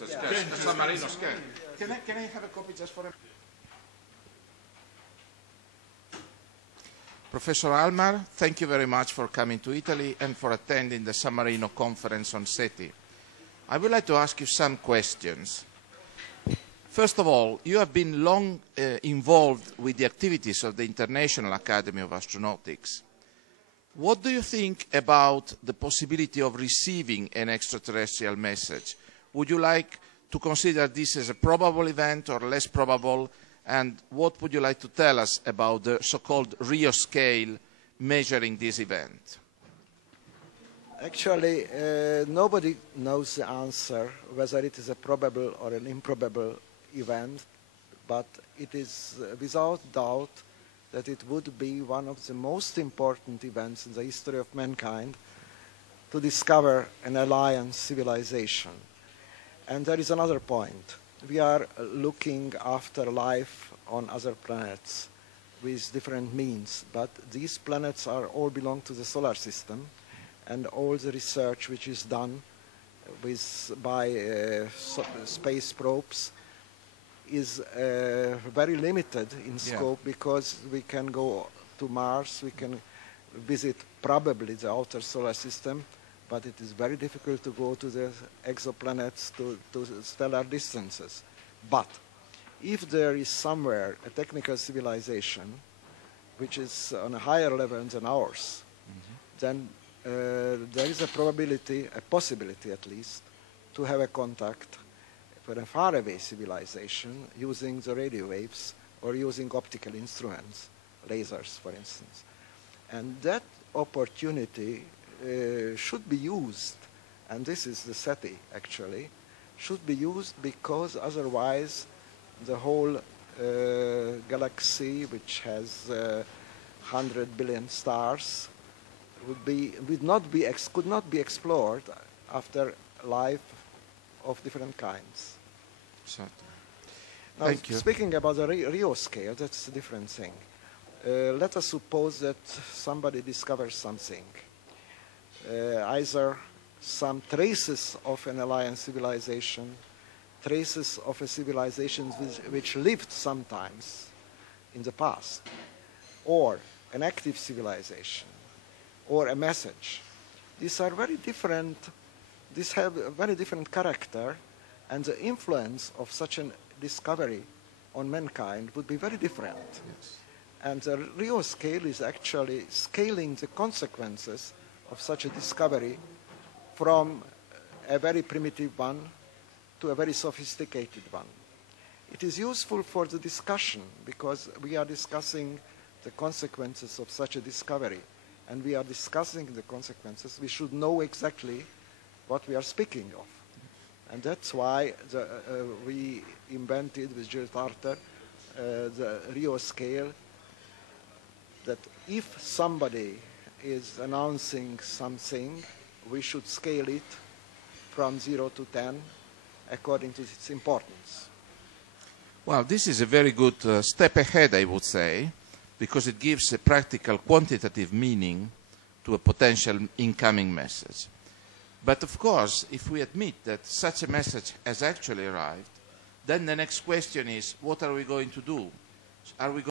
message, the San Marino scale. Can I have a copy just for a... Professor Almar, thank you very much for coming to Italy and for attending the San Marino conference on SETI. I would like to ask you some questions. First of all, you have been long involved with the activities of the International Academy of Astronautics. What do you think about the possibility of receiving an extraterrestrial message? Would you like to consider this as a probable event or less probable? And what would you like to tell us about the so-called Rio scale measuring this event? Actually, nobody knows the answer, whether it is a probable or an improbable event, but it is without doubt that it would be one of the most important events in the history of mankind to discover an alien civilization. And there is another point. We are looking after life on other planets with different means, but these planets all belong to the solar system, and all the research which is done by space probes is very limited in scope, because we can go to Mars, we can visit probably the outer solar system, but it is very difficult to go to the exoplanets, to stellar distances. But if there is somewhere a technical civilization which is on a higher level than ours, then there is a probability, a possibility at least, to have a contact for a faraway civilization using the radio waves or using optical instruments, lasers for instance. And that opportunity should be used, and this is the SETI actually, should be used, because otherwise the whole galaxy, which has 100 billion stars, could not be explored after life of different kinds. Certainly. Now, Thank you. Speaking about the Rio scale, that's a different thing. Let us suppose that somebody discovers something, either some traces of an alien civilization, traces of a civilization which lived sometimes in the past, or an active civilization, or a message. These are very different, these have a very different character, and the influence of such a discovery on mankind would be very different. Yes. And the Rio scale is actually scaling the consequences of such a discovery from a very primitive one to a very sophisticated one. It is useful for the discussion, because we are discussing the consequences of such a discovery, and we are discussing the consequences. We should know exactly what we are speaking of. And that's why we invented with Jill Tarter the Rio scale, that if somebody is announcing something, we should scale it from 0 to 10 according to its importance. Well, this is a very good step ahead, I would say, because it gives a practical quantitative meaning to a potential incoming message. But of course, if we admit that such a message has actually arrived, then the next question is, what are we going to do? Are we